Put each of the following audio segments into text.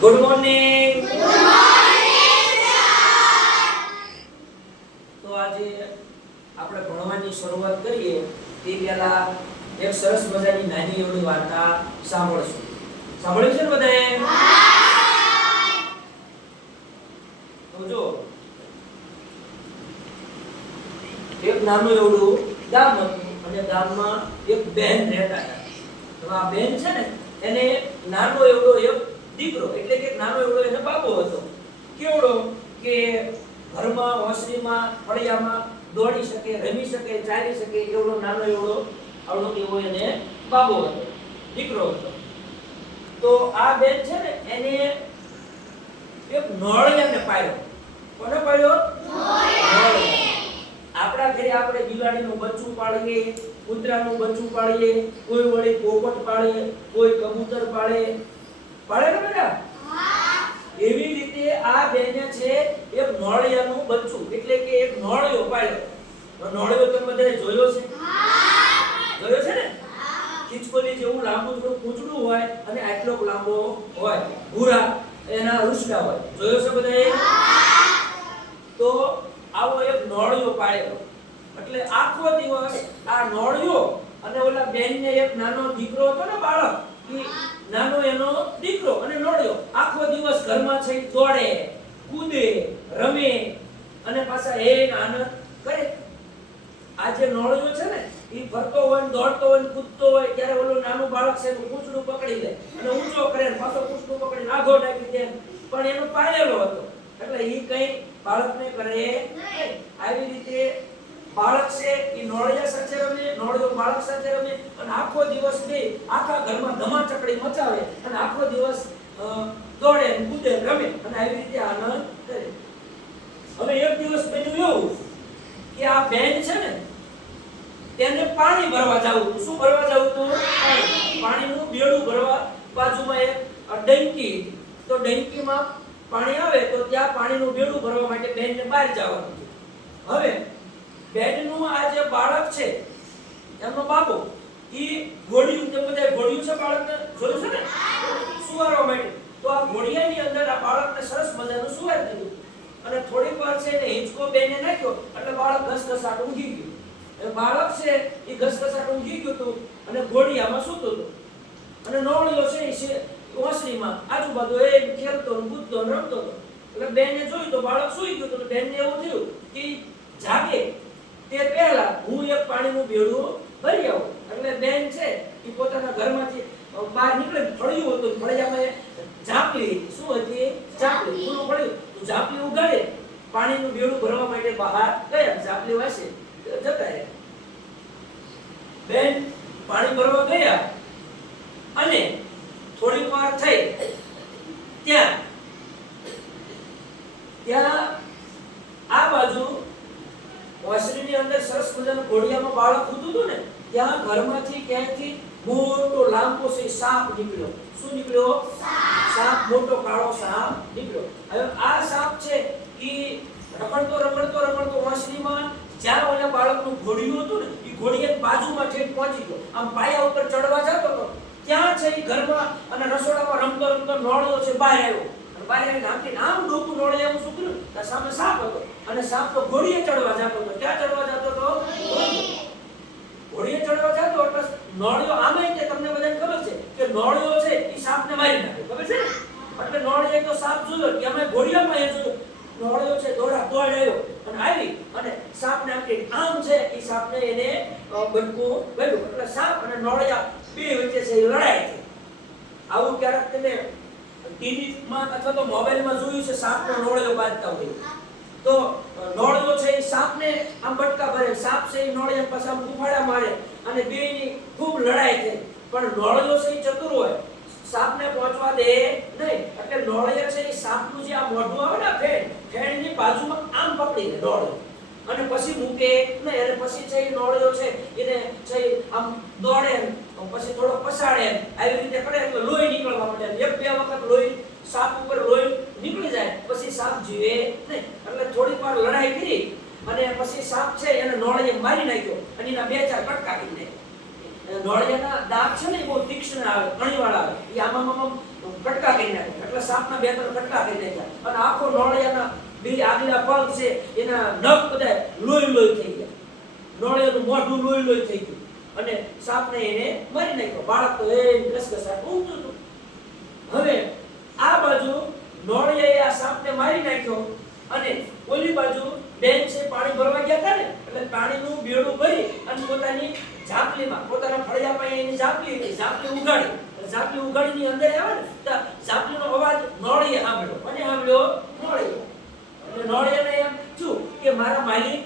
Good morning તો આજે આપણે ભણવાની શરૂઆત કરીએ તે પહેલા એક સરસ મજાની નાની એવડી વાર્તા સાંભળશું. સાંભળ્યું છે ને બધાએ? તો જો, એક નાનું એવડું ગામ હતું અને ગામમાં એક બહેન રહેતા હતા. તો આ બહેન છે ને, એને નાનો એવડો એક દીકરો, એટલે કે નાનો એવડો એને બાબો હતો. કેવડો કે ઘરમાં ઓસરીમાં, ફળિયામાં દોડી શકે, રમી શકે, ચાલી શકે, એવડો નાનો એવડો આવડો એવો એને બાબો હતો, દીકરો હતો. તો આ બેન છે ને, એને એક નોળિયાને પાડ્યો. કોને પાડ્યો? આપણા ઘરે આપણે દિવાળીનું બચ્ચું પાડીએ, કૂતરાનું બચ્ચું પાડીએ, કોઈ વળી પોપટ પાડે કોઈ કબૂતર પાડે પાડે ને બેટા? એવી રીતે આ બેને છે, એક નોળિયાનું બચ્ચું, એટલે કે એક નોળિયો પાડ્યો. તો નોળિયો તમે બધાએ જોયો છે? જોયો છે ને? ખીચકોલી જેવું લાંબુ થોડું કૂચડું હોય અને આટલો લાંબો હોય. ભૂરા, એના રૂસડા હોય. જોયો છે બધાએ? તો આવો એક નોળિયો પાડ્યો. એટલે આખો દિવસ આ નોળિયો અને ઓલા બેનને એક નાનો દીકરો હતો ને બાળક નાનો એનો દીકરો અને નોળિયો આખો દિવસ ઘરમાં છે, દોડે, કૂદે, રમે અને પાછા એ આનંદ કરે. આ જે નોળિયો છે ને એ ફરતો હોય ને દોડતો હોય કૂદતો હોય, ત્યારે ઓલું નાનું બાળક છે એનું પૂંછડું પકડી લે અને ઊંચો કરે પાછો પૂંછડું પકડી આઘો નાખી દે. પણ એનો પાયેલો હતો. એટલે એ કઈ બાળકને કરે આવી રીતે બાળક છે એ નોળિયા સાથે રમે નોળિયો બાળક સાથે રમે અને આખો દિવસ બે આખા ઘરમાં ધમાચકડી મચાવે અને આખો દિવસ દોડે કૂદે રમે અને આવી રીતે આનંદ કરે. હવે એક દિવસ બન્યું એવું કે આ બેન છે ને, તેને પાણી ભરવા જવું શું ભરવા જવું હતું? પાણીનું બેડું ભરવા બાજુમાં એક ડંકી. તો ડંકીમાં પાણી આવે તો ત્યાં પાણીનું બેડું ભરવા માટે બેનને બહાર જવાનું હવે બેનનું આ જે બાળક છે, એમનો બાબો, ઈ ઘોડિયું, તે બધા ઘોડિયું છે બાળકને? જોયું છે ને? સુવારવા માટે. તો આ ઘોડિયાની અંદર આ બાળકને સરસ મજાનું સુવારી દીધું. અને થોડીક વાર છે ને હિંચકો બેને નાખ્યો, એટલે બાળક ઘસઘસાટ ઊંઘી ગયું. એટલે બાળક છે એ ઘસઘસાટ ઊંઘી ગયું હતું અને ઘોડિયામાં સૂતું હતું. અને નવળીઓ છે એ ઓસરીમાં. આજુબાજુ એ ખેલતો ને કૂદતો ને રમતો હતો. એટલે બેને જોયું તો બાળક સૂઈ ગયું હતું બેન બેનને એવું થયું કે જાગે. તે પહેલા હું એક પાણીનું બેડું ભરી આવું. એટલે બેન છે, એ પોતાના ઘરમાંથી બહાર નીકળે ફળિયું હતું ફળિયામાં ઝાપલી શું હતી? ઝાપલી. ફૂલું પડ્યું ઝાંપલી ઉગાડે. પાણીનું બેડું ભરવા માટે બહાર ગયા. ઝાપલી વાસે. જતા રહ્યા. બેન પાણી ભરવા ગયા અને થોડીક વાર થઈ. ત્યાં ત્યાં આ બાજુ ઓસરીની અંદર સરસ મજાનું ઘોડિયામાં બાળક સૂતું હતું ને, ત્યાં ઘરમાંથી ક્યાંયથી મોટો લાંબો છે, સાપ નીકળ્યો. શું નીકળ્યો? સાપ. મોટો કાળો સાપ નીકળ્યો. હવે આ સાપ છે, એ રખડતો રખડતો રખડતો ઓસરીમાં જ્યાં ઓલા બાળકનું ઘોડિયું હતું ને, એ ઘોડિયા બાજુમાં ઠેઠ પહોંચી ગયો. આમ પાયા ઉપર ચડવા જતો હતો. ત્યાં છે એ ઘરમાં અને રસોડામાં રમતો રમતો નોળ્યો છે, બહાર આવ્યો. બારે નામથી નામ ડોકું નોળે એવું શું કર્યું? સામે સાપ હતો. અને સાપ તો ઘોડીએ ચડવા જતો હતો ક્યાં ચડવા જતો હતો ઘોડીએ ચડવા જતો એટલે નોળિયો આમે તે તમને બધાને ખબર છે કે નોળિયો છે એ સાપને મારી નાખે ખબર છે ને એટલે નોળિયે તો સાપ જોયો કે અમે ઘોડિયામાં એ જોયું નોળિયો છે દોડા દોડ આવ્યો અને આવી અને આમ છે, એ સાપને એને બટકું ભર્યું એટલે સાપ અને નોળિયા બે વચ્ચે છે લડાઈ થઈ આવું ક્યારેક તમે ટીવીમાં અથવા તો મોબાઈલમાં જોયું છે, સાપનો નોળિયો બાંધતા હોય. તો નોળિયો છે, એ સાપને આમ બટકા ભરે. સાપ છે, એ નોળિયા પાછા ઉફાડા મારે અને બેયની ખૂબ લડાઈ થઈ પણ નોળિયો છે, એ ચતુર હોય. સાપને પહોંચવા દે નહીં. એટલે નોળિયા છે, એ સાપનું જે આ મોઢું આવે ને ફેણ, ફેણની બાજુમાં આમ પકડી દે નોળિયો. અને પછી મૂકે, નહીં, અને પછી છે એ નોળિયો છે, એને છે આમ દોડે પછી થોડો પસાડે આવી રીતે કરે, એટલે લોહી નીકળવા માંડે. એક, બે વખત લોહી, સાપ ઉપર લોહી નીકળી જાય, પછી સાપ જીવે, નહીં. એટલે થોડીક વાર લડાઈ કરી, અને પછી સાપ છે એને નોળીએ મારી નાખ્યો, અને એના બે, ચાર કટકા કરી નાખ્યા. નોળિયાના દાંત છે ને એ બહુ તીક્ષ્ણ આવે, કણીવાળા આવે, એ આમ આમ કટકા કરી નાખ્યા. એટલે સાપના બે, ત્રણ કટકા કરી નાખ્યા. અને આખો નોળિયાના બે આગલા પગ છે, એના નખ બધા લોહી લોહી થઈ ગયા. નોળિયાનું મોઢું લોહી લોહી થઈ ગયું. અને સાપને એને મારી નાખ્યો. બાળક તો એ ઘસઘસાટ ઊંઘતું હતું. હવે આ બાજુ નોળિયાએ આ સાપને મારી નાખ્યો અને ઓલી બાજુ બેન છે, પાણી ભરવા ગયા હતા ને, એટલે પાણીનું બેડું ભરી અને પોતાની ઝાપલીમાં, પોતાના ફળિયા પાસે એની ઝાપલી હતી, ઝાપલી ઉગાડી ઝાપલી ઉગાડીની અંદર આવે ને ઝાપલીનો અવાજ નોળીએ સાંભળ્યો. અને સાંભળ્યો, નોળિયો. એટલે નોળિયાને એમ છું કે મારા માલિક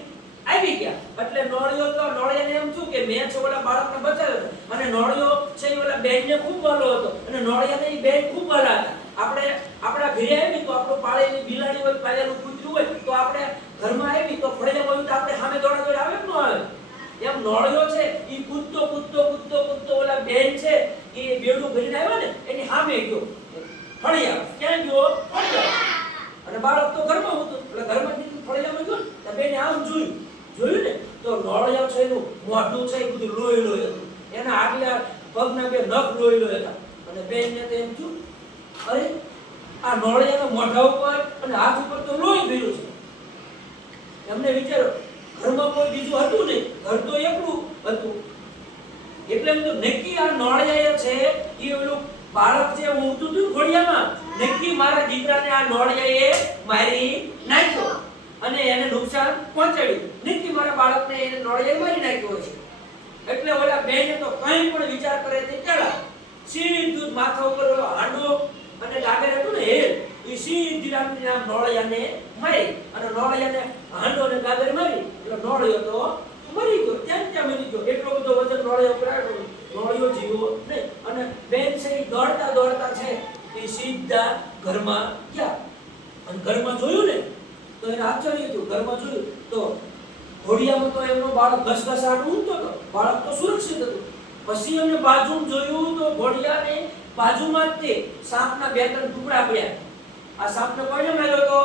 આવી ગયા. એટલે નોળિયો તો નોળિયાને એમ છું કે મેં છે ઓલા બાળકને બચાવ્યો હતો. અને નોળિયો છે એ ઓલા બેનને ખૂબ વાલો હતો. અને નોળિયાને એ બેન ખૂબ વાલા હતા. આપણે આપણા ઘરે આવી તો આપણું પાળેલી બિલાડી હોય, પાળેલું કૂતરું હોય, તો આપણે ઘરમાં આવી તો ફળિયામાં હોય તો આપણે સામે દોડા દોડ આવે ન આવે? એમ નોળિયો છે એ કૂદતો કૂદતો કૂદતો કૂદતો ઓલા બેન છે એ બેડું ભરીને આવ્યો ને એની સામે ગયો ફળિયા ક્યાં ગયો ફળિયા અને બાળક તો ઘરમાં હતું એટલે ઘરમાં નીકળી ફળિયામાં ગયો ને તો બેને આમ જોયું જોયું ને તો નોળિયા છે એનું મોઢું છે એ બધું લોહી લોહી હતું એના આગલા પગના બે નખ લોહી લોહી હતા અને બેનને તો એમ થયું, અરે, આ નોળિયાના મોઢા ઉપર અને હાથ ઉપર તો લોહી ભર્યું છે. એમને વિચારો ઘરમાં કોઈ બીજું હતું નહીં, ઘર તો એકલું હતું. એટલે એમ તો નક્કી આ નોળિયા છે, એ ઓલું બાળક જે ઊંઘતું હતું ઘોડિયામાં, નક્કી મારા દીકરાને આ નોળિયાએ મારી નાખ્યો. અને એને નુકસાન પહોંચાડ્યું. નક્કી મારા બાળકને એને નોળિયાએ મારી નાખ્યો છે. એટલે ઓલા બેન તો કંઈ પણ વિચાર કરે તે ચાલા સીધું માથા ઉપર ઓલો હાંડો અને ડાગર હતું ને હેલ એ સીધી રામની નામ નોળિયાને મારી અને નોળિયાને હાંડો અને ડાગર મારી. એટલે નોળિયો તો મરી ગયો ત્યાં ત્યાં મરી ગયો? એટલો બધો વજન નોળિયો ઉપર આવ્યો. નોળિયો જીવો નહીં. અને બેન છે એ દોડતા દોડતા છે, એ સીધા ઘરમાં ગયા. અને ઘરમાં જોયું ને? તો એને આશ્ચર્ય થયું, ઘરમાં જોયું તો ઘોડિયામાં તો એમનો બાળક ઘસઘસાટ ઊંઘતો હતો. બાળક તો સુરક્ષિત હતું. પછી એમને બાજુમાં જોયું તો ઘોડિયાને બાજુમાં જ તે સાપના બે ત્રણ ટુકડા પડ્યા. આ સાપને કોને માર્યો તો.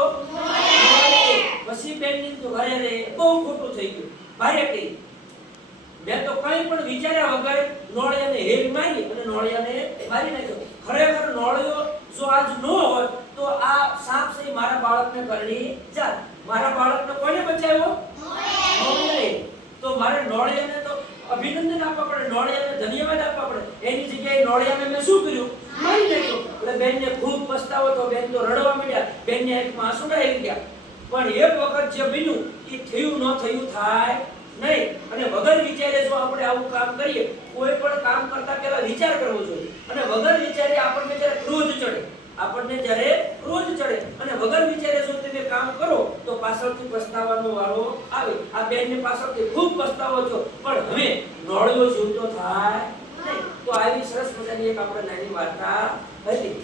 પછી બેનની તો અરે રે બહુ ખોટું થઈ ગયું. ભારે કહી મેં તો કંઈ પણ વિચાર્યા વગર નોળિયાને હેલ મારી અને નોળિયાને મારી નાખ્યો. ખરેખર નોળિયો જો આજ ન હોય તો આ સાપ છે મારા બાળકને કરડી જાત. મારા બાળકને કોને બચાવ્યો? મારે નોળિયાને તો અભિનંદન આપવા પડે નોળિયાને ધન્યવાદ આપવા પડે. એની જગ્યાએ નોળિયાને મેં શું કર્યું? મારી નાખ્યું એટલે બેનને ખૂબ પસ્તાવો તો બેન તો રડવા માંડ્યા. બેનને આંખમાં આંસુ આવી ગયા પણ એક વખત જે બીનું એ થયું ન થયું થાય નહીં. અને વગર વિચારે જો આપણે આવું કામ કરીએ, કોઈ પણ કામ કરતા પહેલા વિચાર કરવો જોઈએ. અને વગર વિચારે આપણને ત્યારે ક્રોધ ચડે આપણને જ્યારે રોજ ચડે અને વગર વિચારે જો તમે કામ કરો, તો પાછળથી પસ્તાવાનો વારો આવે. આ બેનને પાછળથી ખૂબ પસ્તાવો છો. પણ હવે નોળિયો જીવતો થાય નહીં. તો આવી સરસ મજાની એક આપણે નાની વાર્તા હતી.